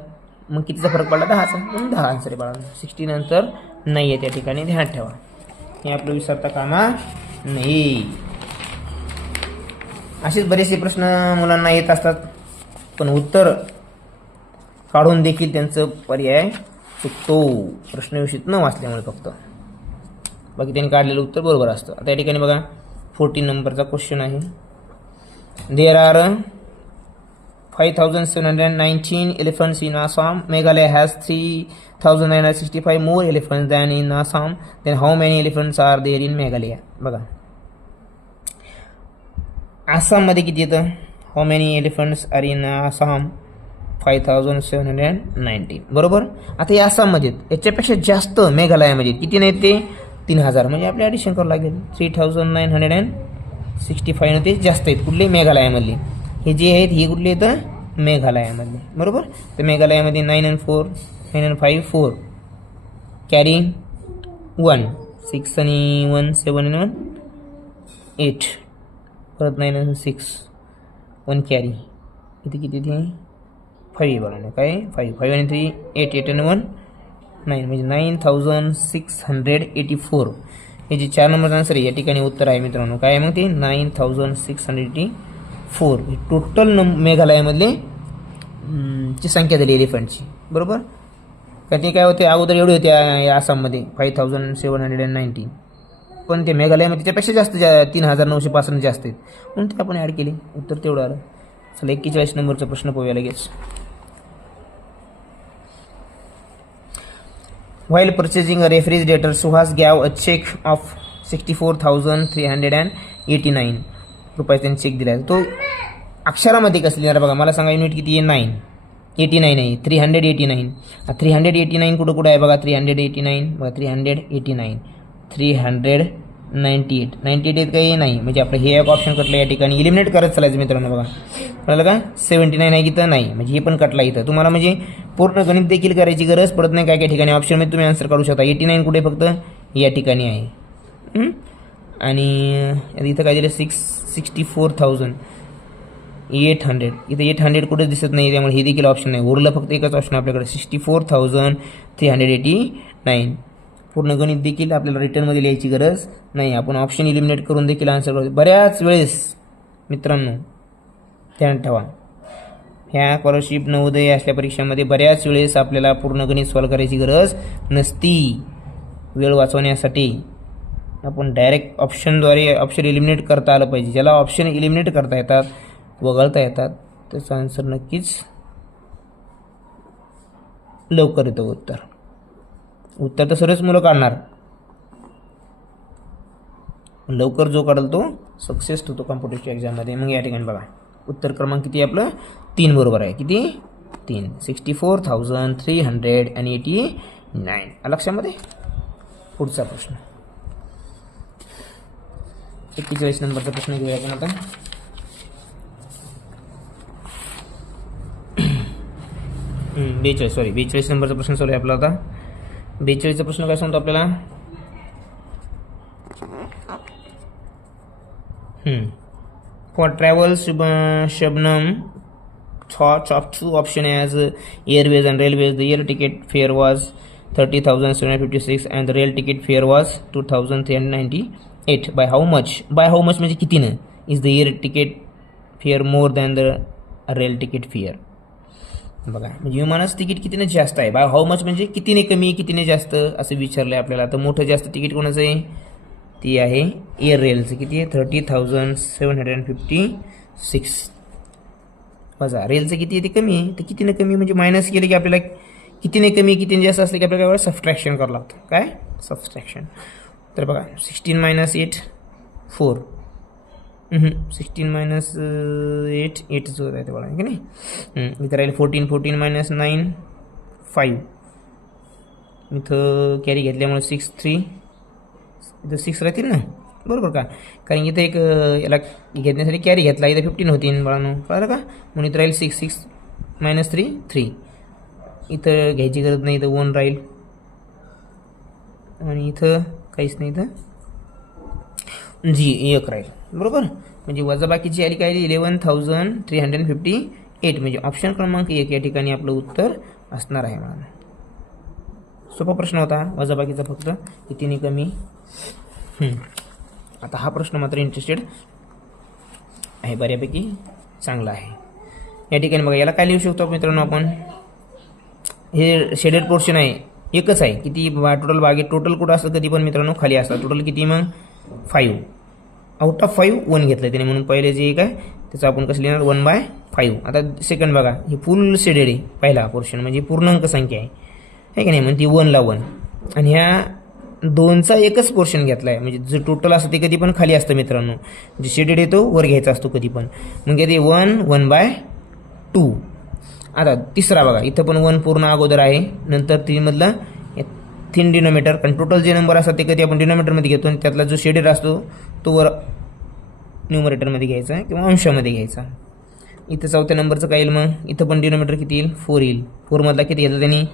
मग कितीचा फरक पडला 10चा म्हणून 10 आन्सर आहे बाळा. 16 आन्सर नाही आहे त्या ठिकाणी ध्यानात ठेवा. हे आपलं विसरता कामा नाही. असेच बरेचसे प्रश्न मुलांना येत असतात पण उत्तर काढून देखील त्यांचं पर्याय चुकतो प्रश्नविषयीत न वाचल्यामुळे फक्त. बाकी त्यांनी काढलेलं उत्तर बरोबर असतं. आता या ठिकाणी बघा 14 नंबरचा क्वेश्चन आहे. There are 5,719 elephants in Assam. Meghalaya has 3,965 more elephants than in Assam. Then how many elephants are there in Meghalaya? बघा आसाममध्ये किती येतं. How many elephants are in Assam 5,719 बरोबर. आता या आसाममध्ये याच्यापेक्षा जास्त मेघालयामध्ये किती नाहीत ते 3,000 म्हणजे आपल्या ॲडिशन करावं लागेल. 3,965 ते जास्त आहेत कुठले मेघालयामधले. हे जे आहेत हे कुठले येतं मेघालयामधले बरोबर. तर मेघालयामध्ये 9 and 4 9 and 5 4 कॅरी 1 6 आणि 1 7 and 1 8 परत 9 and 6 1 कॅरी किती किती ते 5 बघा काय 5 5 आणि 3 8 8 and 1 9 म्हणजे 9,684. हे जे 4 नंबरचं आन्सर आहे या ठिकाणी उत्तर आहे मित्रांनो. काय मग ते 9,684 टोटल मेघालयामधले ची संख्या झाली एलिफंटची बरोबर. कारण ते काय होते अगोदर एवढे होते या आसाममध्ये 5,719 पण ते मेघालयामध्ये त्यापेक्षा जास्त 3,965 जास्त आहेत म्हणून ते आपण ॲड केले. उत्तर तेवढं आलं. चला 41 नंबरचा प्रश्न पाहूया लगेच. While purchasing a refrigerator, Suhas gave a check of 64,389 रुपये त्यांनी चेक दिला. तो अक्षरामध्ये कसं लिहिणार बघा. मला सांगा युनिट किती आहे 89 आहे 389. 389 कुठं कुठं आहे बघा 389 बघा 389 398 98 काही नाही म्हणजे आपलं हे एक ऑप्शन कटलं या ठिकाणी. इलिमिनेट करत चालायचं मित्रांनो बघा. कळलं का 79 आहे इथं नाही म्हणजे हे पण कटला इथं. तुम्हाला म्हणजे पूर्ण गणित देखील करायची गरज पडत नाही. काय काय ठिकाणी ऑप्शनमध्ये तुम्ही आन्सर काढू शकता. 89 कुठे फक्त या ठिकाणी आहे. आणि इथं काय दिलं 64,800 इथं 800 कुठेच दिसत नाही त्यामुळे हे देखील ऑप्शन नाही. उरलं फक्त एकच ऑप्शन आपल्याकडे 64,389. पूर्ण गणित देखील आपल्याला रिटर्नमध्ये लिहायची गरज नाही. आपण ऑप्शन इलिमिनेट करून देखील आन्सर करतो. बऱ्याच वेळेस मित्रांनो ध्यान ठेवा ह्या स्कॉलरशिप नवोदय असल्या परीक्षांमध्ये बऱ्याच वेळेस आपल्याला पूर्ण गणित सॉल्व करायची गरज नसती. वेळ वाचवण्यासाठी आपण डायरेक्ट ऑप्शनद्वारे ऑप्शन इलिमिनेट करता आलं पाहिजे. ज्याला ऑप्शन इलिमिनेट करता येतात वगळता येतात त्याचं आन्सर नक्कीच लवकर येतं. उत्तर तर सर्वच मुलं काढणार लवकर जो काढेल तो सक्सेस होतो कॉम्पिटिटिव्ह एक्झाममध्ये. मग या ठिकाणी बघा उत्तर क्रमांक किती आपलं 3 बरोबर आहे. किती 3 64,389 लक्षामध्ये. पुढचा प्रश्न 41 नंबरचा प्रश्न घेऊया आपण आता. सॉरी 42 नंबरचा प्रश्न चालू आहे आपला आता. 42चा प्रश्न काय सांगतो आपल्याला For travel Shabnam thought of 2 options as airways and railways. The air ticket fare was 30,756 and the rail ticket fare was 2,398. By how much? By how much म्हणजे कितीनं is the air ticket fair more than the rail ticket fair. बघा म्हणजे विमानाचं ticket कितीने जास्त आहे, bye how much म्हणजे कितीने कमी कितीने जास्त असं विचारलं आहे आपल्याला. तर मोठं जास्त तिकीट कोणाचं आहे, ती आहे एअर रेलचं. किती आहे, 30,756. बघा रेलचं किती आहे, ते कमी आहे. तर कितीने कमी म्हणजे मायनस केलं की आपल्याला कितीने कमी कितीने जास्त असले की आपल्याला काय सबट्रॅक्शन करावं लागतं. काय सबट्रॅक्शन. तर बघा 16 - 8 4. 16 - 8 8च होत आहे ते बघा की नाही. इथं राहील 14 14 - 9 5. इथं कॅरी घेतल्यामुळे 6 3 इथं 6 राहतील ना, बरोबर का. कारण इथं एक याला घेण्यासाठी कॅरी घेतला, इथं 15 होतील बाळांनो, कळलं का. म्हणून इथं राहील 6 6 - 3 3. इथं घ्यायची गरज नाही, इथं 1 राहील आणि इथं काहीच नाही, इथं जी 1 राहील, बरोबर. म्हणजे वजाबाकीची आली काय, 11,358. म्हणजे ऑप्शन क्रमांक 1 या ठिकाणी आपलं उत्तर असणार आहे मला. सोपा प्रश्न होता वजाबाकीचा, फक्त कितीने कमी. आता हा प्रश्न मात्र इंटरेस्टेड आहे, बऱ्यापैकी चांगला आहे. या ठिकाणी बघा याला काय लिहू शकतो मित्रांनो आपण, हे शेडेड पोर्शन आहे, एकच आहे. किती टोटल बागे टोटल कुठं असतं कधी पण मित्रांनो खाली असतात. टोटल किती मग 5. आउट ऑफ 5 1 घेतलं त्याने, म्हणून पहिले जे एक आहे त्याचं आपण कसं लिहिणार 1/5. आता सेकंड बघा, हे फुल शेडेड आहे पहिला पोर्शन, म्हणजे पूर्णांक संख्या आहे की नाही, म्हणजे ती 1 ला 1. आणि ह्या 2चा एकच पोर्शन घेतला आहे, म्हणजे जे टोटल असतं ते कधी पण खाली असतं मित्रांनो. जे शेडेड येतो वर घ्यायचा असतो कधी पण. मग ते 1 1/2. आता तिसरा बघा, इथं पण 1 पूर्ण अगोदर आहे, नंतर 3 मधला 3 डिनोमीटर. कारण टोटल जे नंबर असतात ते कधी आपण डिनोमीटरमध्ये घेतो, आणि त्यातला जो शेडेड असतो तो वर न्यूमरेटरमध्ये घ्यायचा किंवा अंशामध्ये घ्यायचा. इथं 4थ्या नंबरचं काय येईल मग, इथं पण डिनोमीटर किती येईल 4 येईल. 4 मधला किती घेतला त्यांनी,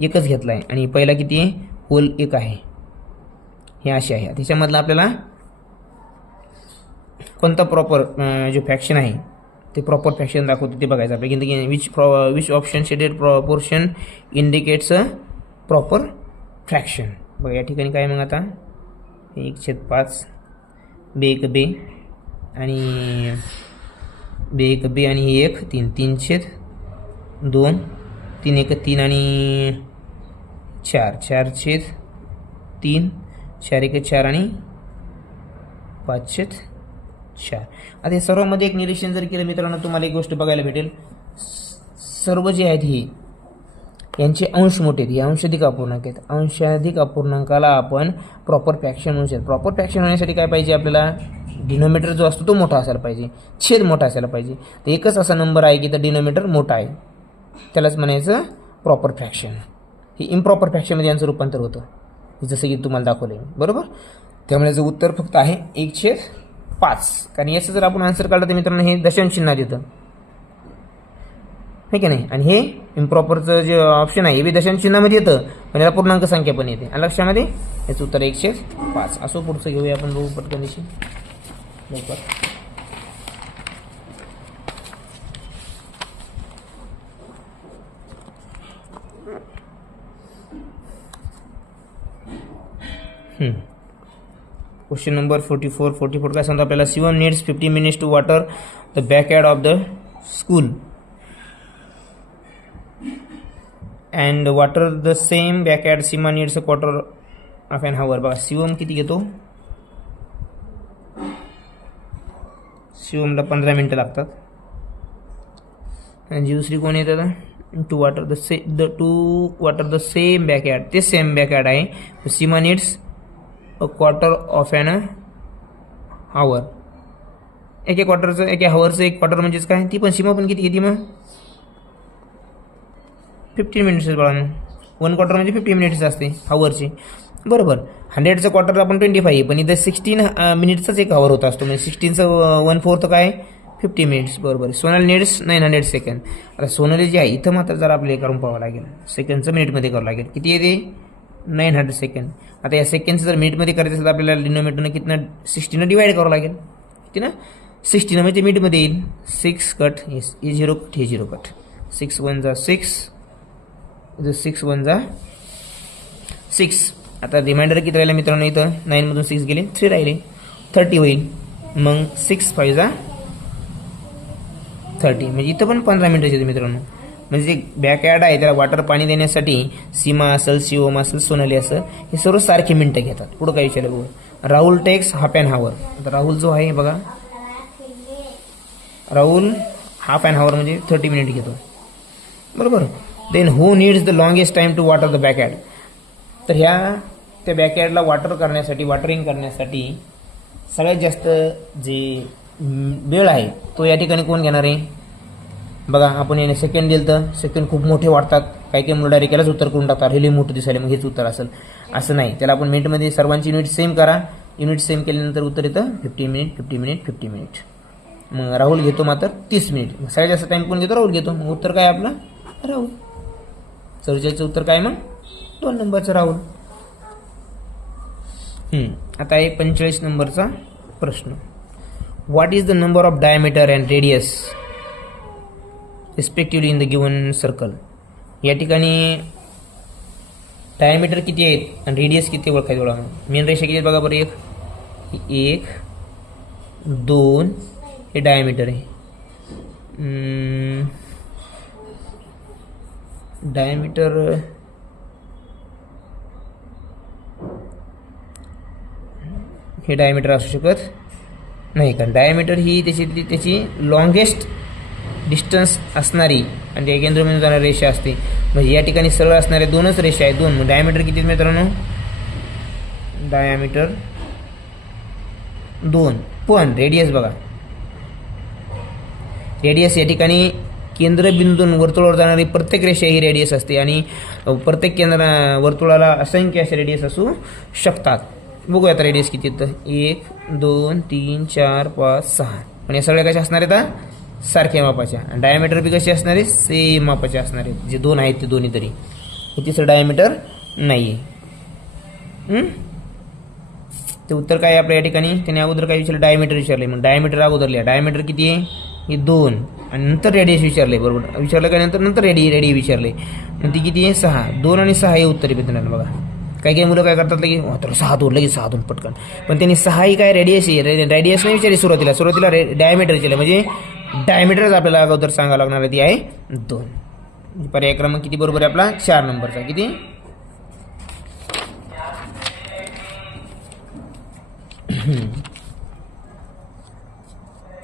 एकच घेतला आहे, आणि पहिला किती आहे होल 1 आहे. हे असे आहे. त्याच्यामधलं आपल्याला कोणता प्रॉपर जो फ्रॅक्शन आहे ते प्रॉपर फ्रॅक्शन दाखवतो ते बघायचं आपल्याला. Which option shaded portion indicates a proper fraction. बघा या ठिकाणी काय मग आता 1/5 बे आणि बे आणि 1 3 3/2 3 1 3 आणि 4 4/3 4 1 4 आणि 5/4. आता या सर्वांमध्ये एक निरीक्षण जर केलं मित्रांनो, तुम्हाला एक गोष्ट बघायला भेटेल, सर्व जे आहेत ही यांचे अंश मोठे आहेत, हे अंशाधिक अपूर्णांक आहेत. अंशाधिक अपूर्णांकाला आपण प्रॉपर फ्रॅक्शन म्हणू शकतो. प्रॉपर फ्रॅक्शन होण्यासाठी काय पाहिजे आपल्याला, डिनोमीटर जो असतो तो मोठा असायला पाहिजे, छेद मोठा असायला पाहिजे. तर एकच असा नंबर आहे की तर डिनोमीटर मोठा आहे, त्यालाच म्हणायचं प्रॉपर फ्रॅक्शन. हे इम्प्रॉपर फ्रॅक्शनमध्ये यांचं रूपांतर होतं, जसं की तुम्हाला दाखवलं आहे, बरोबर. त्यामुळे याचं उत्तर फक्त आहे 1/5. कारण याचं जर आपण आन्सर काढलं तर मित्रांनो हे दशांश चिन्हात येतं, हे की नाही. आणि हे इम्प्रॉपरचं जे ऑप्शन आहे हे बी दशांश चिन्हामध्ये येतं, पण याला पूर्णांक संख्या पण येते. आणि लक्षामध्ये याचं उत्तर 1/5. असं पुढचं घेऊया आपण, बघू पटकनशी लवकर. क्वेश्चन नंबर 44 काय सांगतो आपल्याला, Shivam needs 50 minutes to water the backyard of the school and water the same backyard Seema needs a quarter of an hour. बघा शिवम किती घेतो, शिवमला 15 मिनिटं लागतात. आणि जी दुसरी कोण येतं to water the same backyard, ते सेम बॅकयार्ड आहे. Seema needs a quarter of an hour. एका क्वार्टरचं एका हावरचं एक क्वार्टर म्हणजेच काय, ती पण सीमा पण किती घेते मग 15 मिनिट्स बाळांनो. 1 क्वार्टर म्हणजे 50 मिनिट्स असते हावरची, बरोबर. 100चं क्वार्टर आपण 25 आहे, पण इथं 16 मिनिट्सचाच एक हावर होत असतो, म्हणजे 16चं 1/4 काय 50 मिनिट्स, बरोबर. Sonali needs 900 second. आता सोनाली जे आहे इथं मात्र जरा आपल्याला करून पाहावं लागेल, सेकंडचं मिनिटमध्ये करावं लागेल. किती येते 900 सेकंड. आता या सेकंडचं जर मिनिटमध्ये करायचं असेल तर आपल्याला डिनोमिनेटरनं कितीनं 60 डिवाइड करावं लागेल. किती ना 60 म्हणजे मिनिटमध्ये येईल. 6 कट हे 0 कट हे 0 कट. 6 1 जा 6, 6 1 जा 6. आता रिमाइंडर किती राहिला मित्रांनो, इथं 9 मधून 6 गेले 3 राहिले, 30 होईल. मग 6 5 जा 30 म्हणजे इथं पण 15 मिनिटाचे आहेत मित्रांनो. म्हणजे जे बॅक ॲड आहे त्याला वॉटर पाणी देण्यासाठी सीमा असेल, शिवम असेल, सोनाली असेल, हे सर्व सारखे मिनटं घेतात. पुढं काय विचारलं बघू. Rahul takes half an hour. आता राहुल जो आहे बघा, राहुल हाफ ॲन हावर म्हणजे 30 मिनिट घेतो, बरोबर. Then who needs the longest time to water the backyard. तर त्या बॅक ॲडला वॉटरिंग करण्यासाठी सगळ्यात जास्त जे वेळ आहे तो या ठिकाणी कोण घेणार आहे बघा. आपण याने सेकंड दिलं तर सेकंड खूप मोठे वाटतात, काही मुलं डायरेक्ट यालाच उत्तर करून टाकतात, हे मोठं दिसायला मग हेच उत्तर असेल, असं नाही. त्याला आपण मिनिटमध्ये सर्वांची युनिट सेम करा. युनिट सेम केल्यानंतर उत्तर येतं 50 मिनिट 50 मिनिट 50 मिनिट. मग राहुल घेतो मात्र 30 मिनिट. सगळ्यात जास्त टाईम कोण घेतो, राहुल घेतो. मग उत्तर काय आपलं, राहुल. 44चं उत्तर काय मग 2 नंबरचं राहुल. आता आहे 45 नंबरचा प्रश्न. What is the number of diameter and radius respectively in the given circle. या ठिकाणी डायमीटर किती आहेत आणि रेडियस किती ओळखायचं बघा. मेन रेषा किती आहेत बघा बरं. 1 2 हे डायमीटर आहे. डायमीटर हे डायमीटर असू शकत नाही, कारण डायमीटर ही त्याची लॉंगेस्ट डिस्टन्स असणारी आणि त्या केंद्रबिंदू जाणारी रेषा असते. म्हणजे या ठिकाणी सरळ असणाऱ्या 2च रेषा आहेत, 2. डायमीटर किती मित्रांनो, डायमीटर 2. पण रेडियस बघा, रेडियस या ठिकाणी केंद्रबिंदून वर्तुळावर जाणारी प्रत्येक रेषा ही रेडियस असते आणि प्रत्येक वर्तुळाला असंख्य असे रेडियस असू शकतात. बघूया आता रेडियस किती येतं. 1 2 3 4 5 6. पण या सगळ्या कशा असणार आहेत, सारख्या मापाच्या. आणि डायमीटर बी कशी असणार आहे, सेम मापाचे असणार आहेत. जे 2 आहेत ते दोन्ही तरी. हे तिसरं डायमीटर नाही आहे. ते उत्तर काय आपल्या या ठिकाणी. त्याने अगोदर काय विचारलं, डायमीटर विचारले. मग डायमीटर अगोदर लिहा. डायमीटर किती आहे, हे 2. आणि नंतर रेडियस विचारले, बरोबर. विचारलं काय नंतर रेडियस विचारले. मग ती किती आहे, 6. 2 आणि 6 हे उत्तर आहे बघा. काही मुलं काय करतात की तर 6 2 लगेच 6 2 पटकन. पण त्यांनी 6 ही काय रेडियस आहे, रेडियस नाही विचारली सुरुवातीला डायमीटर विचारले. म्हणजे डायमीटरच आपल्याला अगोदर सांगावं लागणार आहे, ती आहे 2. पर्याय क्रमांक किती बरोबर आहे आपला, 4 नंबरचा. किती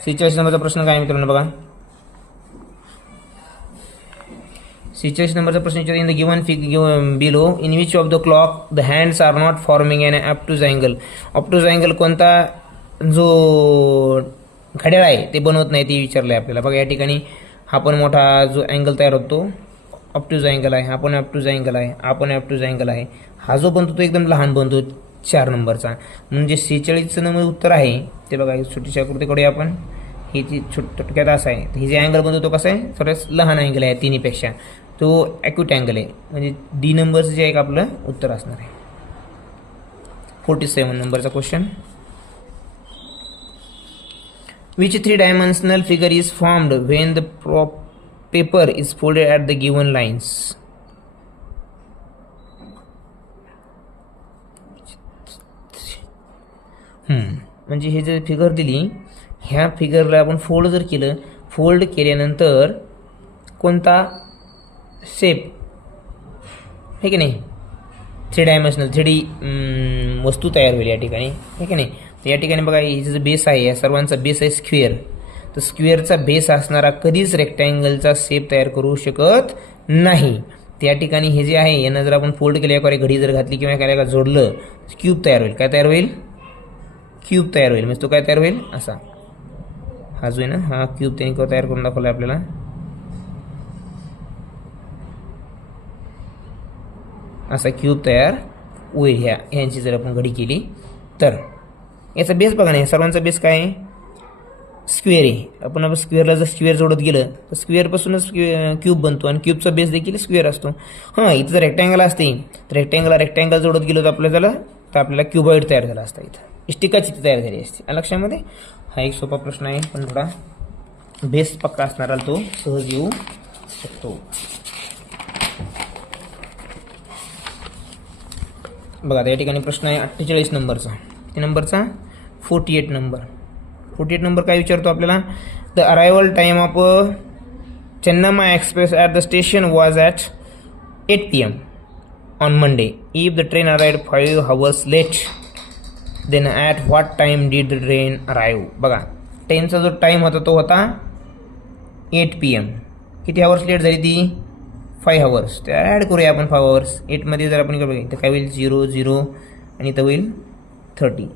46 नंबरचा प्रश्न काय मित्रांनो बघा. 46 नंबरचा प्रश्न विचारला. In the given below in which of the clock the hands are not forming an obtuse angle. Obtuse angle कोणता जो घड्याळ आहे ते बनवत नाही ते विचारलं आहे आपल्याला. बघा या ठिकाणी हा पण मोठा जो अँगल तयार होतो ऑप्टूज अँगल आहे, हा पण ऑप्टूज अँगल आहे, हा पण ऑप्टूज अँगल आहे. हा जो बनतो तो एकदम लहान बनतो 4 नंबरचा. म्हणजे 46चं नंबर उत्तर आहे ते बघा. छोटीशी आकृतीकडे आपण ही ती थोडक्यात असा आहे. ही जे अँगल बनतो तो कसा आहे, थोडासा लहान अँगल आहे तिन्हीपेक्षा. तो ॲक्यूट अँगल आहे. म्हणजे डी नंबरचं जे एक आपलं उत्तर असणार आहे. 47 नंबरचा question. Which 3-dimensional figure is formed when the paper is folded at the given lines? म्हणजे हे जे फिगर दिली, ह्या फिगरला आपण फोल्ड जर केलं, फोल्ड केल्यानंतर कोणता शेप आहे की नाही, 3-dimensional 3D वस्तू तयार होईल या ठिकाणी, आहे की नाही. या ठिकाणी बघा हिचा जो बेस आहे, या सर्वांचा बेस आहे स्क्वेअर. तर स्क्वेअरचा बेस असणारा कधीच रेक्टँगलचा शेप तयार करू शकत नाही. त्या ठिकाणी हे जे आहे यांना जर आपण फोल्ड केलं, एखादी घडी जर घातली किंवा एखाद्या जोडलं, क्यूब तयार होईल. काय तयार होईल, क्यूब तयार होईल. म्हणजे तो काय तयार होईल, असा. हा जो आहे ना, हा क्यूब त्यांनी तयार करून दाखवला आपल्याला. असा क्यूब तयार होईल ह्यांची जर आपण घडी केली तर. याचा बेस बघा ना, सर्वांचा बेस काय आहे, स्क्वेअर आहे. आपण स्क्वेअरला जर स्क्वेअर जोडत गेलं तर स्क्वेअरपासूनच क्यूब बनतो आणि क्यूबचा बेस देखील स्क्वेअर असतो. हां, इथं जर रेक्टँगल असते तर रेक्टँगल जोडत गेलो तर आपल्याला क्यूबॉइड तयार झाला असता. इथं इष्टिका चित्र तयार झाली असते. लक्षामध्ये हा एक सोपा प्रश्न आहे, पण थोडा बेस पक्का असणारा तो सहज येऊ शकतो. बघा आता या ठिकाणी प्रश्न आहे 48 नंबरचा. किती नंबरचा, 48 नंबर. 48 नंबर काय विचारतो आपल्याला, the arrival time of Chennamma express at the station was at 8 PM on Monday. If the train arrived 5 hours late then at what time did the train arrive. बघा ट्रेनचा जो टाईम होता तो होता 8 PM. किती आवर्स लेट झाली ती, 5 hours. तर ॲड करूया आपण 5 hours. 8मध्ये जर आपण बघितलं तर काय होईल, 0 0 आणि इथं होईल 30.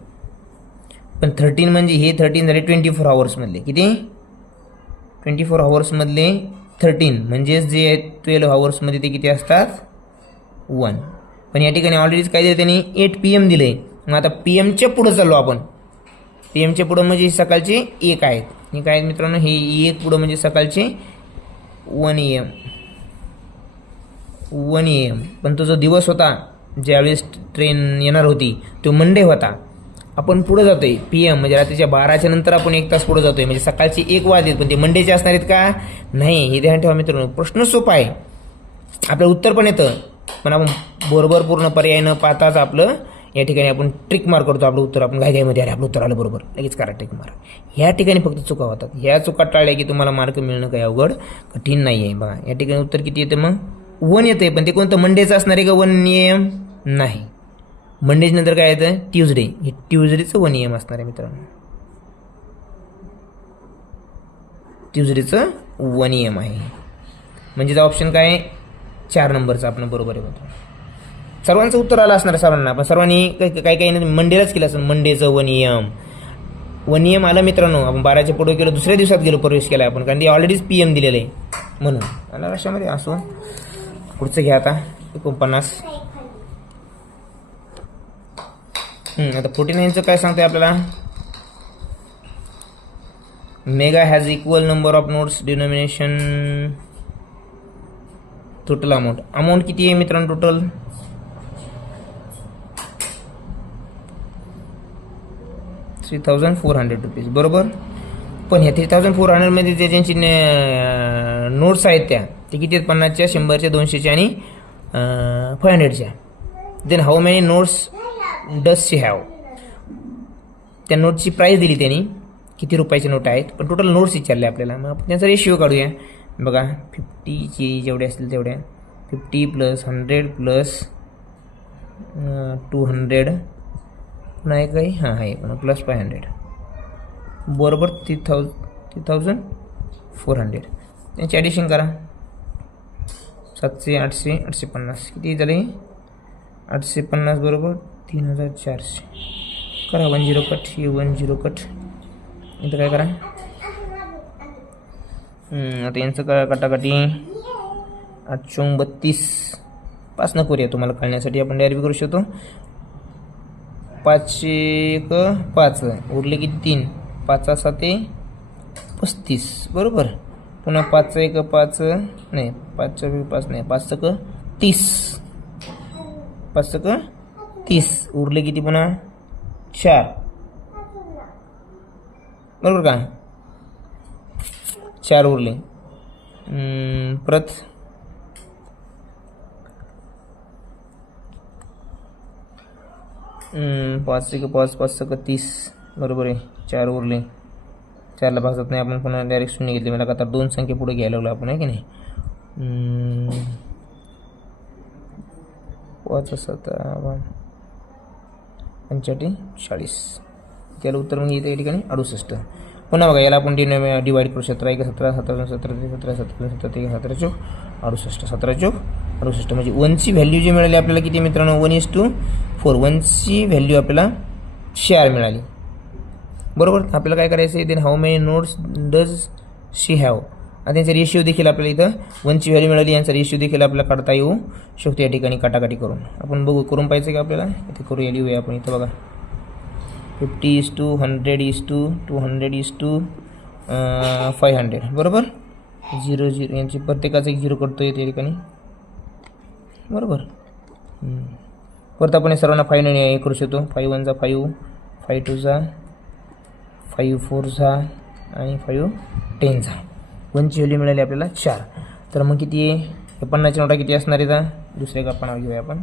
पण 13 म्हणजे हे 13 झाले 24 hours किती, 24 hours 13 म्हणजेच जे 12 hours ते किती असतात, 1. पण या ठिकाणी ऑलरेडीच काय दिलं त्यांनी, 8 PM दिलं आहे. मग आता PMच्या पुढं चाललो आपण. PMच्या पुढं म्हणजे सकाळचे 1 आहेत. हे काय मित्रांनो, हे 1 पुढं म्हणजे सकाळचे 1 AM. पण तो जो दिवस होता ज्यावेळेस ट्रेन येणार होती तो मंडे होता. आपण पुढे जातोय PM म्हणजे रात्रीच्या 12च्या नंतर आपण 1 तास पुढे जातोय, म्हणजे सकाळचे 1 वाजलेत. पण ते मंडेचे असणार आहेत का, नाही. हे ध्यान ठेवा मित्रांनो. प्रश्न सोपा आहे, आपलं उत्तर पण येतं, पण आपण बरोबर पूर्ण पर्याय न पाहताच आपलं या ठिकाणी आपण ट्रिक मार करतो. आपलं उत्तर आपण घाईघाईमध्ये आले, आपलं उत्तर आलं बरोबर, लगेच करा ट्रिक मार. ह्या ठिकाणी फक्त चुका होतात. ह्या चुका टाळल्या की तुम्हाला मार्क मिळणं काही अवघड कठीण नाही आहे. बघा या ठिकाणी उत्तर किती येतं, मग 1 येतं आहे. पण ते कोणतं मंडेचं असणार आहे का 1 AM, नाही. मंडेज नंतर काय येतं, ट्यूजडे. हे ट्यूजडेचं 1 AM असणार आहे मित्रांनो. ट्यूजडेचं 1 AM आहे. म्हणजेच ऑप्शन काय, 4 नंबरचं आपण बरोबर आहे मित्रांनो. सर्वांचं उत्तर आलं असणार सर्वांना, पण सर्वांनी काही मंडेलाच केलं असेल. मंडेचं 1 AM आलं मित्रांनो. आपण 12च्या पुढे गेलो, दुसऱ्या दिवसात गेलो, प्रवेश केला आपण, कारण ते ऑलरेडीच PM दिलेलं आहे म्हणून. आला लक्षामध्ये. असो, पुढचं घ्या आता 49. आता 49चं काय सांगतंय आपल्याला, mega has equal number of notes denomination total amount किती आहे मित्रांनो, टोटल 3400 रुपीज बरोबर. पण ह्या 3400 मध्ये जे ज्यांची नोट्स आहेत त्या ते किती आहेत, 50च्या, 100च्या, 200च्या आणि 500च्या. Then how many notes does she have. त्या नोटची प्राईस दिली त्यांनी, किती रुपयाच्या नोट आहेत, पण टोटल नोट्स विचारले आपल्याला. मग आपण त्यांचा रेशिओ काढूया. बघा 50ची जेवढे असतील तेवढ्या, 50 + 100 + 200 नाही काही, हां आहे पण + 500 बरोबर 3400. त्यांची ॲडिशन करा. 700 800 850 किती झाले, 850 बरोबर 3400. करा 10 कट, हे 10 कट. इथं काय करा, आता यांचं कटाकटी 832 5 नको रे, तुम्हाला कळण्यासाठी आपण डायरेक्ट करू शकतो. 5 1 5 उरले किती 3, 5 7 35 बरोबर. पुन्हा 5 1 5 नाही, 5 5 नाही, 5 1 30, 5 1 30 उरले किती, पुन्हा 4 बरोबर का, 4 उरले. परत 5 1 5 5 1 30 बरोबर आहे. 4 उरले, 4ला भागत नाही आपण, पुन्हा डायरेक्ट 0 घेतले. मला आता 2 संख्या पुढे घ्यायला लागलो आपण, आहे की नाही. 5 7 पंचाठी 40. त्याला उत्तर मग येतं या ठिकाणी 68. पुन्हा बघा याला आपण डिवाइड करू. 17 1 17 17 17 17 17 17 17 चौक 68, 17 चौक 68. म्हणजे 1ची व्हॅल्यू जी मिळाली आपल्याला किती मित्रांनो, 1:4. 1ची व्हॅल्यू आपल्याला 4 मिळाली बरोबर. आपल्याला काय करायचं आहे, then how many notes does she have. आणि त्यांचा रेशिओ देखील आपल्याला इथं 1ची व्हॅल्यू मिळाली, यांचा रेशिओ देखील आपल्याला काढता येऊ शकतो या ठिकाणी काटाकाटी करून. आपण बघू, करून पाहिजे का आपल्याला, इथे करूया, लिहूया आपण. इथं बघा 50:100:200:500 बरोबर. 0 0 यांची प्रत्येकाचं 1 0 करतो या ठिकाणी बरोबर. परत आपण सर्वांना 5 ने करू शकतो. 5 1 = 5, 5 2 = 5 4 = आणि 5 10 = 1ची व्हॅल्यू मिळाली आपल्याला 4. तर मग किती आहे, 50च्या नोटा किती असणार आहे, दुसरे का आपण घेऊया आपण.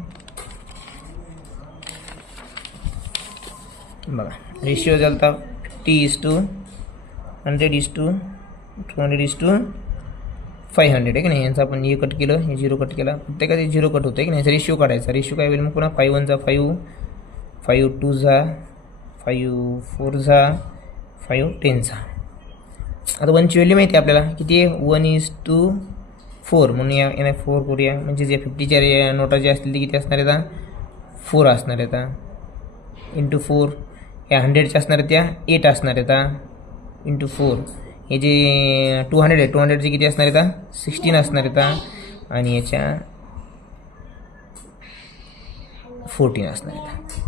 बघा रेशिओ झाला 50:100 100:200:500 आहे की नाही. यांचं आपण हे कट केलं, हे 0 कट केला, प्रत्येकाचे 0 कट होतं आहे की नाही. रेशिओ काढायचा. रेशिओ काय होईल मग पुन्हा 5 1 5, 5 2 5 4 5 10. आता 1ची व्हॅल्यू माहिती आहे आपल्याला किती आहे, 1:4 म्हणून याने 4 करूया. म्हणजे जे 50च्या नोटा जे असतील ते किती असणार आहेत, 4 असणार आहेत. इंटू 4 या 100च्या असणार आहेत त्या 8 असणार आहेत. इंटू 4 हे जे 200 आहे, 200चे किती असणार आहेत, 16 असणार आहेत. आणि याच्या 14 असणार आहेत.